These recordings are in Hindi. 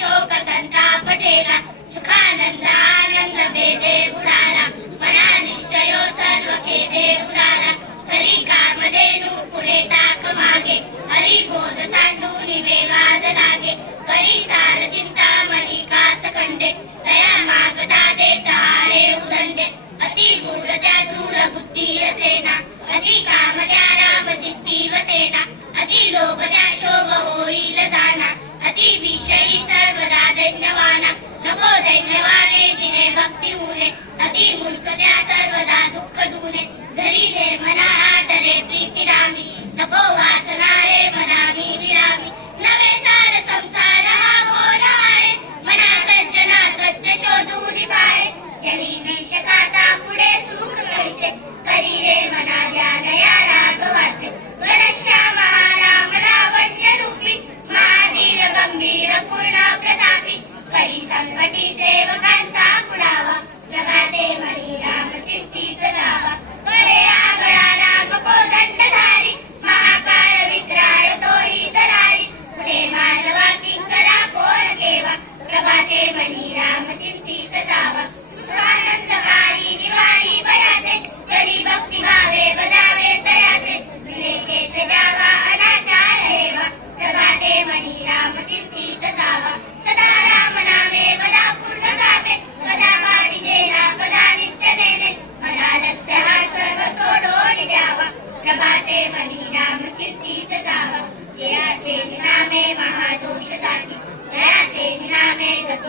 शोक संताप डेला सुखानंद आनंद भेदे गुणा ഭക്തി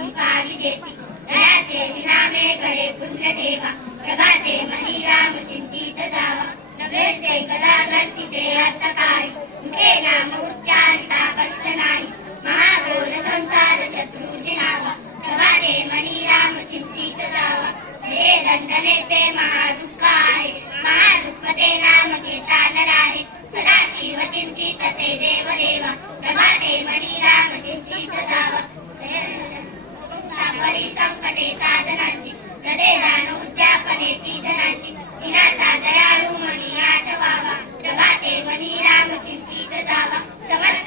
भूतानि जेति दयाते विरामे करे पुण्यदेव प्रभाते मणिरामचिन्तित दाव नवेते कदा नर्तिते हस्तकारि मुखे नाम उच्चारिता कष्टनानि महाघोर संसार शत्रुजिनाव प्रभाते मणिरामचिन्तित दाव हे दण्डने ते महादुःखाय महादुःखते नाम केता नराय सदा शिव चिन्तित ते देवदेव प्रभाते मणिरामचिन्तित दाव वरी संकटे साधनांची हृदय जाणू त्यापणे दिनाचा दयाळू मनी आठवावा प्रभाते मनी रामची जावा. समर्थ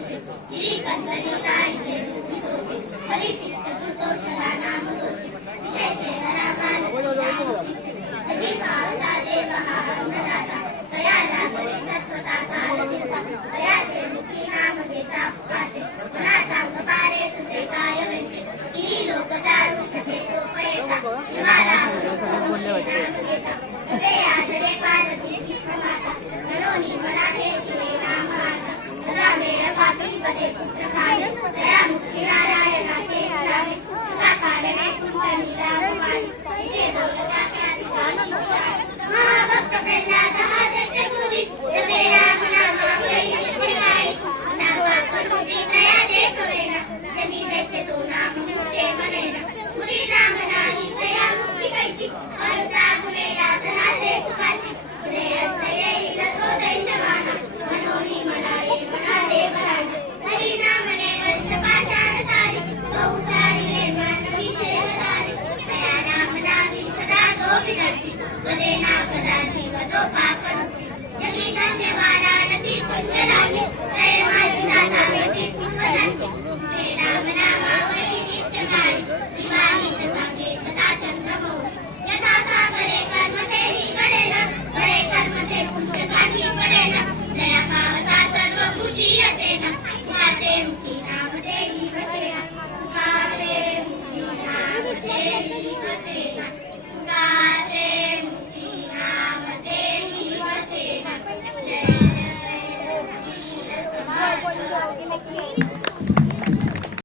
దోషి గిరికందరి నాయకే సుఖి దోషి హరికృష్ణ దుర్దోష నామ దోషి విశేషే హరామాన సజీవావతాదేవ అన్నదాత దయాలా సరే తత్వతాతా దయాతే महाभक्त प्रहलाद